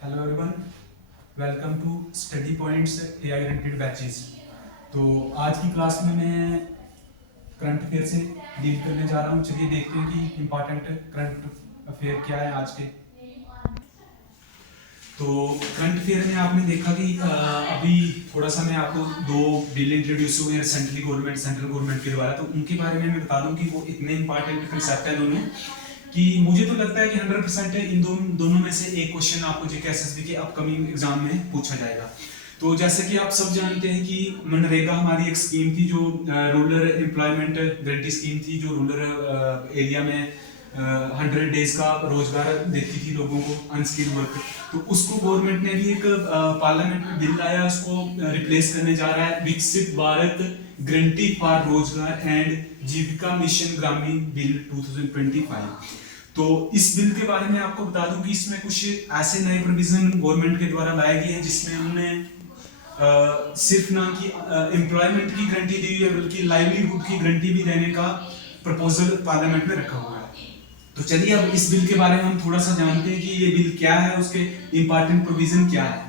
Hello everyone, welcome to study points AI related batches. तो आज की क्लास में मैं करंट अफेयर से डील करने जा रहा हूँ। चलिए देखते हैं कि इम्पोर्टेंट करंट अफेयर क्या है आज के। तो करंट अफेयर में आपने देखा कि अभी थोड़ा सा मैं आपको दो बिल इंट्रोड्यूस हुए हैं सेंट्रल गवर्नमेंट के द्वारा। तो उनके बारे में मैं बता दूं कि वो इतने इंपॉर्टेंट कंसेप्ट है दोनों कि मुझे तो लगता है कि 100% इन दोनों में से एक क्वेश्चन आपको जीके एसएसबी के अपकमिंग एग्जाम में पूछा जाएगा। तो जैसे कि आप सब जानते हैं कि मनरेगा हमारी एक स्कीम थी जो रूरल एम्प्लॉयमेंट गारंटी स्कीम थी, जो रूरल एरिया में 100 डेज का रोजगार देती थी लोगों को, अनस्किल्ड वर्क। तो उसको गवर्नमेंट ने भी एक पार्लियामेंट में बिल लाया, उसको रिप्लेस करने जा रहा है, विकसित भारत गारंटी फॉर रोजगार एंड जीविका मिशन ग्रामीण बिल 2025। तो इस बिल के बारे में आपको बता दूं कि इसमें कुछ ऐसे नए प्रोविजन गवर्नमेंट के द्वारा लाए गए हैं जिसमें हमने सिर्फ ना कि एम्प्लॉयमेंट की गारंटी दी हुई है, बल्कि लाइवलीहुड की गारंटी भी देने का प्रपोजल पार्लियामेंट में रखा हुआ है। तो चलिए अब इस बिल के बारे में हम थोड़ा सा जानते हैं कि ये बिल क्या है, उसके इंपॉर्टेंट प्रोविजन क्या है।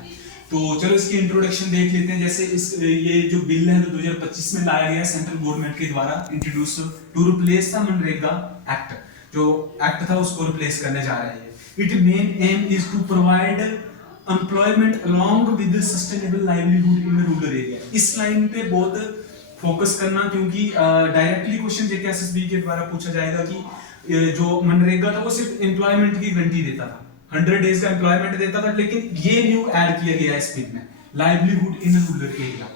तो चलो इसकी इंट्रोडक्शन देख लेते हैं। जैसे ये जो बिल है 2025 में लाया गया सेंट्रल गवर्नमेंट के द्वारा, introduce to replace the MNREGA act. जो एक्ट था उसको रिप्लेस करने जा रहे हैं। It main aim is to provide employment along with sustainable livelihood in rural area. इस लाइन पे बहुत फोकस करना, क्योंकि डायरेक्टली क्वेश्चन जेके एसएसबी के द्वारा पूछा जाएगा कि जो मनरेगा था वो सिर्फ एम्प्लॉयमेंट की गारंटी देता था, 100 डेज का एम्प्लॉयमेंट देता था, लेकिन ये न्यू ऐड किया गया है इस बिल में, लाइवलीहुड इन रूरल एरिया।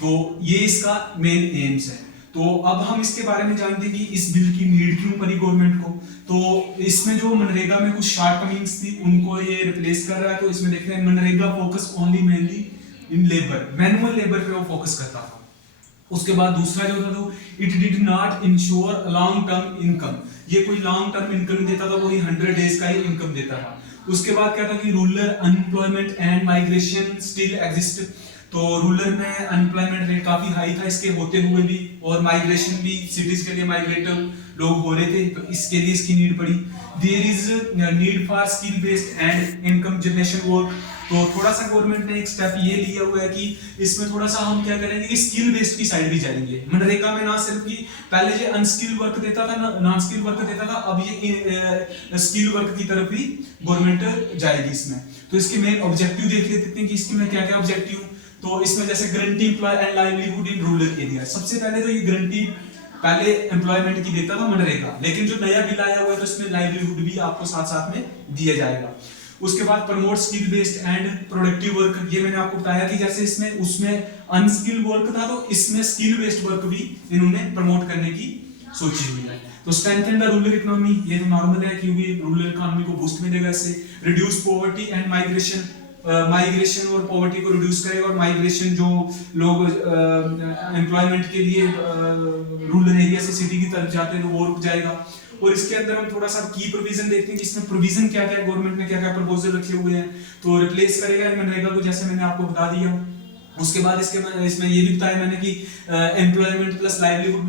तो ये इसका मेन एम्स है। तो अब हम इसके बारे में जानते हैं कि इस बिल की नीड क्यों पड़ी गवर्नमेंट को। तो इसमें जो मनरेगा में कुछ शॉर्टकमिंग्स थी उनको ये रिप्लेस कर रहा है। तो इसमें देख रहे हैं MNREGA focus only mainly in labour, manual labour पे वो फोकस करता था। उसके बाद दूसरा जो था तो it did not ensure long term income, ये कोई लॉन्ग टर्म इनकम देता था, वही 100 डेज का ही इनकम देता था। उसके बाद क्या था कि rural unemployment and migration still exist. तो रूरल में अनएम्प्लॉयमेंट रेट काफी हाई था इसके होते हुए भी, और माइग्रेशन भी, सिटीज के लिए माइग्रेटर लोग हो रहे थे, तो इसके लिए इसकी नीड पड़ी। There is need for skill based and income generation work. तो थोड़ा सा गवर्नमेंट ने एक स्टेप ये लिया हुआ है कि इसमें थोड़ा सा हम क्या करेंगे कि स्किल बेस्ड की साइड भी जाएंगे। मनरेगा में ना सिर्फ कि पहले ये अनस्किल वर्क देता था, नॉन स्किल वर्क देता था, अब ये स्किल वर्क की तरफ भी गवर्नमेंट जाएगी इसमें। तो इसके मेन ऑब्जेक्टिव देख लेते हैं कि इसके में क्या क्या ऑब्जेक्टिव। तो इसमें जैसे guarantee employ and livelihood in rural area, सबसे पहले तो ये गारंटी पहले एम्प्लॉयमेंट की देता था मनरेगा, लेकिन जो नया बिल आया हुआ है तो इसमें लाइवलीहुड भी आपको साथ साथ में दिया जाएगा। उसके बाद promote skill based and productive work, ये मैंने आपको बताया कि जैसे इसमें उसमें अनस्किल वर्क था तो इसमें स्किल बेस्ड वर्क भी इन्होंने प्रमोट करने की सोची हुई है। तो स्ट्रेंथन द रूरल इकोनॉमी, ये तो नॉर्मल है क्योंकि रूरल इकोनॉमी को बूस्ट मिलेगा इससे। Reduce poverty and migration, migration और पॉवर्टी को रिड्यूस करेगा, और माइग्रेशन जो लोग एम्प्लॉयमेंट के लिए रूरल एरिया से सिटी की तरफ जाते हैं तो वो रुक जाएगा। और इसके अंदर हम थोड़ा सा की प्रोविजन देखते हैं कि इसमें प्रोविजन क्या क्या गवर्नमेंट ने क्या क्या प्रपोजल रखे हुए हैं। तो रिप्लेस करेगा मनरेगा को, जैसे मैंने आपको बता दिया। उसके बाद इसमें ये भी बताया मैंने कि एम्प्लॉयमेंट प्लस लाइवलीहुड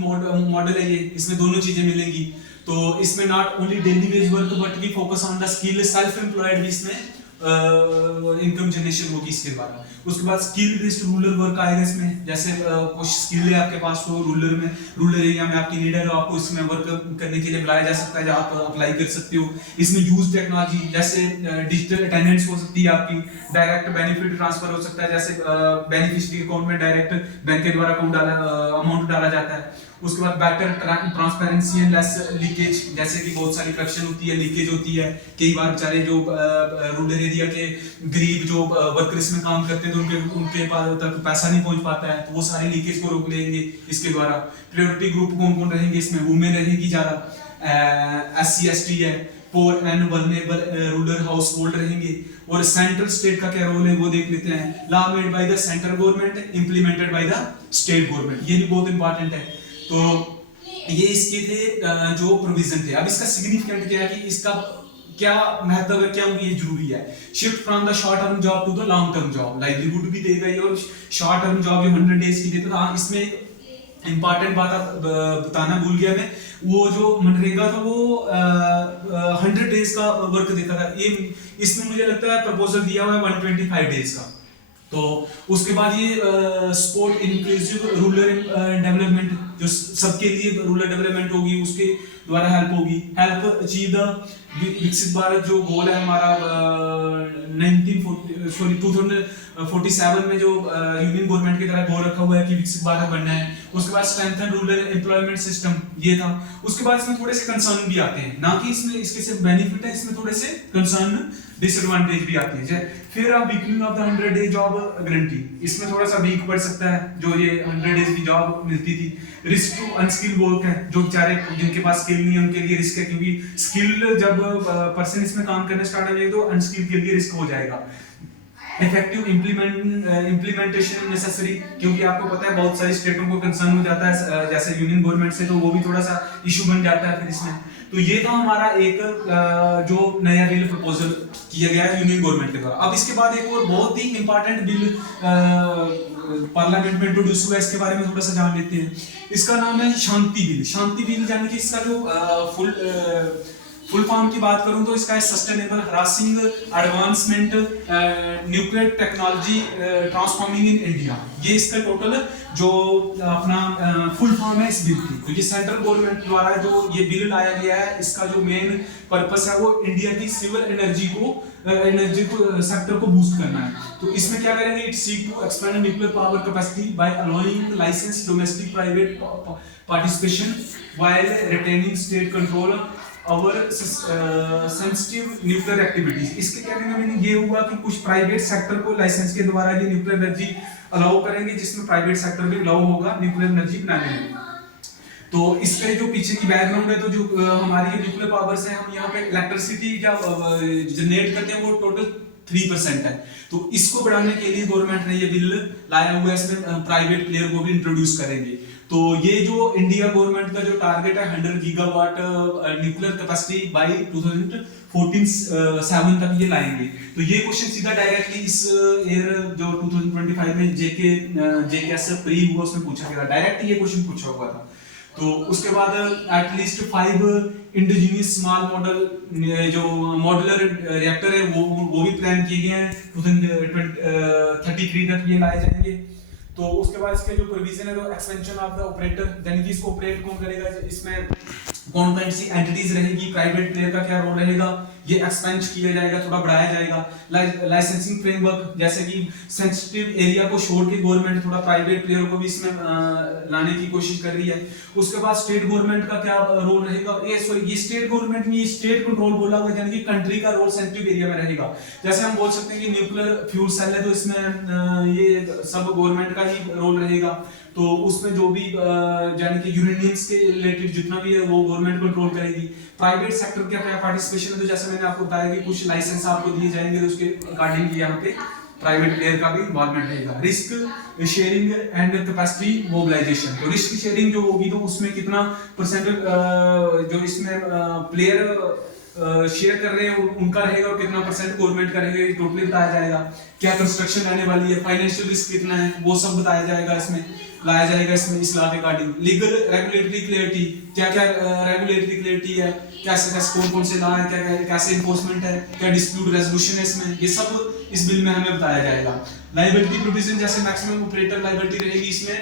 मॉडल है ये, इसमें दोनों चीजें मिलेंगी। तो इसमें not only daily wage work but भी focus on the skill, self employed भी इसमें इनकम जनरेशन होगी इसके द्वारा। उसके बाद स्किल बेस्ड रूरल वर्क आएगा इसमें, जैसे कुछ स्किल है आपके पास तो रूरल एरिया में आपकी नीड है तो आपको इसमें वर्क करने के लिए बुलाया जा सकता है, जहाँ आप अप्लाई कर सकते हो। इसमें यूज टेक्नोलॉजी, जैसे डिजिटल अटेंडेंस हो सकती है आपकी, डायरेक्ट बेनिफिट ट्रांसफर हो सकता है, जैसे बेनिफिशियरी अकाउंट में डायरेक्ट बैंक के द्वारा अमाउंट डाला जाता है। उसके बाद better transparency and less leakage, जैसे कि बहुत सारी करप्शन होती है, लीकेज होती है, कई बार बेचारे जो रूरल एरिया के गरीब जो वर्कर्स में काम करते हैं तो उनके पास तक पैसा नहीं पहुंच पाता है, तो वो सारे लीकेज को रोक लेंगे इसके द्वारा। प्रायोरिटी ग्रुप कौन कौन रहेंगे इसमें, वुमेन रहेगी ज्यादा, SC ST है, poor and vulnerable rural household रहेंगे। और सेंट्रल स्टेट का क्या रोल है वो देख लेते हैं। Law made by the central government, implemented by the state government, ये भी बहुत इंपॉर्टेंट है। तो ये इसके थे जो प्रोविजन थे। अब इसका सिग्निफिकेंट क्या है कि इसका क्या महत्व है, क्या ये जरूरी है। Shift from the short term job to the long term job, livelihood भी देगा ये, और शॉर्ट टर्म जॉब जो 100 डेज की देता था, इसमें इंपॉर्टेंट बात आप बताना भूल गया मैं, वो जो मनरेगा था वो 100 डेज का वर्क देता था, ये इसमें मुझे लगता है प्रपोजल दिया हुआ है 125 डेज का। तो उसके बाद ये स्पोर्ट इंक्लूसिव रूरल डेवलपमेंट, जो सबके लिए रूरल डेवलपमेंट होगी उसके द्वारा हेल्प होगी, हेल्प अचीव द विकसित भारत जो गोल है हमारा 2047 में जो यूनियन गवर्नमेंट की तरह गोल रखा हुआ है कि विकसित भारत बनना है। उसके बाद स्ट्रेंथन रूरल एम्प्लॉयमेंट सिस्टम, ये था। उसके बाद इसमें थोड़े से कंसर्न भी आते हैं, ना कि इसमें इसके सिर्फ बेनिफिट है, इसमें थोड़े से कंसर्न डिसएडवांटेज भी आती है। फिर आप weakening of the 100 day job guarantee, इसमें थोड़ा सा वीक पड़ सकता है जो ये 100 डेज की जॉब मिलती थी। रिस्क टू अनस्किल्ड वर्क है, जो बेचारे जिनके पास स्किल नहीं है उनके लिए रिस्क है, क्योंकि स्किल्ड जब पर्सन इसमें काम करने स्टार्ट हो जाएगा तो अनस्किल्ड के लिए रिस्क हो जाएगा। इफेक्टिव इम्प्लीमेंटेशन नेसेसरी, क्योंकि आपको पता है बहुत सारी स्टेटों को कंसर्न हो जाता है जैसे यूनियन गवर्नमेंट से, तो वो भी थोड़ा सा इशू बन जाता है फिर इसमें। तो ये था हमारा एक जो नया बिल प्रपोजल किया गया है यूनियन गवर्नमेंट के द्वारा। अब इसके बाद एक और बहुत ही इंपॉर्टेंट बिल पार्लियामेंट में इंट्रोड्यूस हुआ है, इसके बारे में थोड़ा सा जान लेते हैं। इसका नाम है शांति बिल। शांति बिल यानी कि इसका जो फुल फॉर्म की बात करूं तो इसका है sustainable harassing advancement nuclear technology transforming in India, ये इसका टोटल जो अपना फुल फॉर्म है इस बिल की। तो ये सेंट्रल गवर्नमेंट द्वारा जो ये बिल लाया गया है, इसका जो मेन पर्पस है वो इंडिया की सिविल एनर्जी को सेक्टर को बूस्ट करना है। तो इसमें क्या करेंगे, it seek to expand nuclear power capacity by allowing license domestic private participation while retaining state control और सेंसिटिव न्यूक्लियर एक्टिविटीज। इसके कहने का मीनिंग ये हुआ कि कुछ प्राइवेट सेक्टर को लाइसेंस के द्वारा ये न्यूक्लियर एनर्जी अलाउ करेंगे, जिसमें प्राइवेट सेक्टर भी अलाउ होगा न्यूक्लियर एनर्जी बनाने में। तो इसके जो पीछे की बैकग्राउंड है, तो जो हमारी ये न्यूक्लियर पावर से हम यहाँ पे इलेक्ट्रिसिटी क्या जनरेट करते हैं वो टोटल 3% है। तो इसको बढ़ाने के लिए गवर्नमेंट ने ये बिल लाया हुआ है, इसमें प्राइवेट प्लेयर को भी इंट्रोड्यूस करेंगे। तो ये जो इंडिया गवर्नमेंट का जो टारगेट है 100 गीगावाट न्यूक्लियर कैपेसिटी बाय 2014-7 तक ये लाएंगे। तो ये क्वेश्चन सीधा डायरेक्टली इस ईयर जो 2025 में जेके प्री हुआ उसमें पूछा गया, डायरेक्ट ये क्वेश्चन पूछा हुआ था। तो उसके बाद एटलीस्ट 5 इंडिजिनियस स्मॉल मॉडल जो मॉड्यूलर रिएक्टर है वो भी प्लान किए गए हैं, 2033 तक ये लाए जाएंगे। तो उसके बाद इसके जो प्रोविजन है, तो एक्सपेंशन ऑफ द ऑपरेटर, यानी कि इसको ऑपरेट कौन करेगा, इसमें कौन कौन सी एंटिटीज रहेगी, प्राइवेट प्लेयर का क्या रोल रहेगा, ये एक्सपेंड किया जाएगा, थोड़ा बढ़ाया जाएगा। लाइसेंसिंग फ्रेमवर्क, जैसे कि सेंसिटिव एरिया को छोड़ के गवर्नमेंट थोड़ा प्राइवेट प्लेयर को भी इसमें लाने की कोशिश कर रही है। उसके बाद स्टेट गवर्नमेंट का क्या रोल रहेगा, ये स्टेट गवर्नमेंट में स्टेट कंट्रोल बोला हुआ है, यानी कि कंट्री का रोल सेंसिटिव एरिया में रहेगा। जैसे हम बोल सकते हैं कि न्यूक्लियर फ्यूल सेल है, तो इसमें ये सब गवर्नमेंट का ही रोल रहेगा। तो उसमें जो भी यानी कि यूरेनियम्स के रिलेटेड जितना भी है वो गवर्नमेंट कंट्रोल करेगी। प्राइवेट सेक्टर क्या क्या पार्टिसिपेशन है, तो जैसे मैंने आपको बताया कि कुछ लाइसेंस आपको दिए जाएंगे, तो उसके अकॉर्डिंग यहाँ पे प्राइवेट प्लेयर का भी इन्वॉल्वमेंट रहेगा। Risk sharing and capacity mobilisation, तो रिस्क शेयरिंग जो होगी तो उसमें कितना परसेंट जो इसमें प्लेयर शेयर कर रहे हैं उनका रहेगा और कितना परसेंट गवर्नमेंट का रहेगा, टोटली बताया जाएगा। क्या कंस्ट्रक्शन रहने वाली है, फाइनेंशियल रिस्क कितना है, वो सब बताया जाएगा, इसमें लाया जाएगा इसमें इस लॉ के अकॉर्डिंग। लीगल रेगुलेटरी क्लैरिटी, क्या क्या रेगुलेटरी क्लैरिटी है, कैसे कैसे कौन कौन से लॉ है, क्या कैसे इन्फोर्समेंट है, क्या डिस्प्यूट रेजोल्यूशन है इसमें, ये सब इस बिल में हमें बताया जाएगा। लायबिलिटी प्रोविजन, जैसे मैक्सिमम ऑपरेटर लायबिलिटी रहेगी इसमें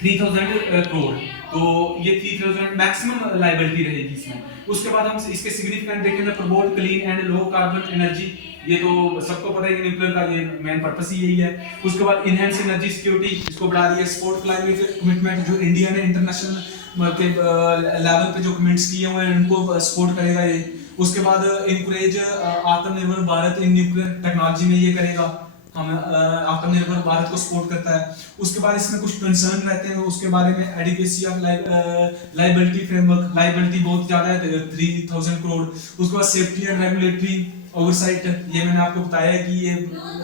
3000 करोड़, तो ये 3000 मैक्सिमम लायबिलिटी रहेगी इसमें। उसके बाद हम इसके सिग्निफिकेंट देखेंगे, promote clean and low carbon energy, ये तो सबको पता है कि न्यूक्लियर का ये मेन पर्पस ही यही है। उसके बाद इनहेंस एनर्जी सिक्योरिटी, इसको बढ़ा रही है। स्पोर्ट क्लाइमेट कमिटमेंट, जो इंडिया ने इंटरनेशनल के लेवल पे जो कमिट्स किए हुए हैं उनको सपोर्ट करेगा ये। उसके बाद इनकरेज आत्मनिर्भर भारत इन न्यूक्लियर टेक्नोलॉजी में ये करेगा, हम आत्मनिर्भर भारत को सपोर्ट करता है। उसके बाद इसमें कुछ कंसर्न रहते हैं, उसके बारे में adequacy of liability framework, liability बहुत ज्यादा है 3000 करोड़। उसके बाद सेफ्टी एंड रेगुलेटरी ओवरसाइट, ये मैंने आपको बताया है कि ये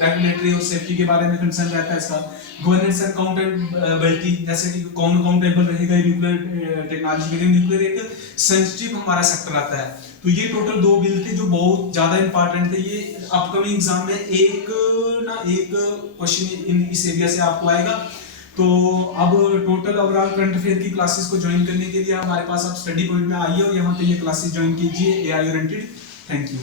रेगुलेटरी और सेफ्टी के बारे में कंसर्न रहता है इसका। गवर्नेंस एंड अकाउंटेबिलिटी, जैसे कि कौन अकाउंटेबल रहेगा न्यूक्लियर टेक्नोलॉजी के लिए, न्यूक्लियर एक सेंसिटिव हमारा सेक्टर आता है। तो ये टोटल 2 बिल थे जो बहुत ज्यादा इंपॉर्टेंट थे। ये अपकमिंग एग्जाम में एक ना एक क्वेश्चन इस एरिया से आपको आएगा। तो अब टोटल ओवरऑल करंट अफेयर की क्लासेस को ज्वाइन करने के लिए हमारे पास आप स्टडी पॉइंट में आइए और यहाँ पे ये क्लासेस ज्वाइन कीजिए AI ओरिएंटेड। Thank you.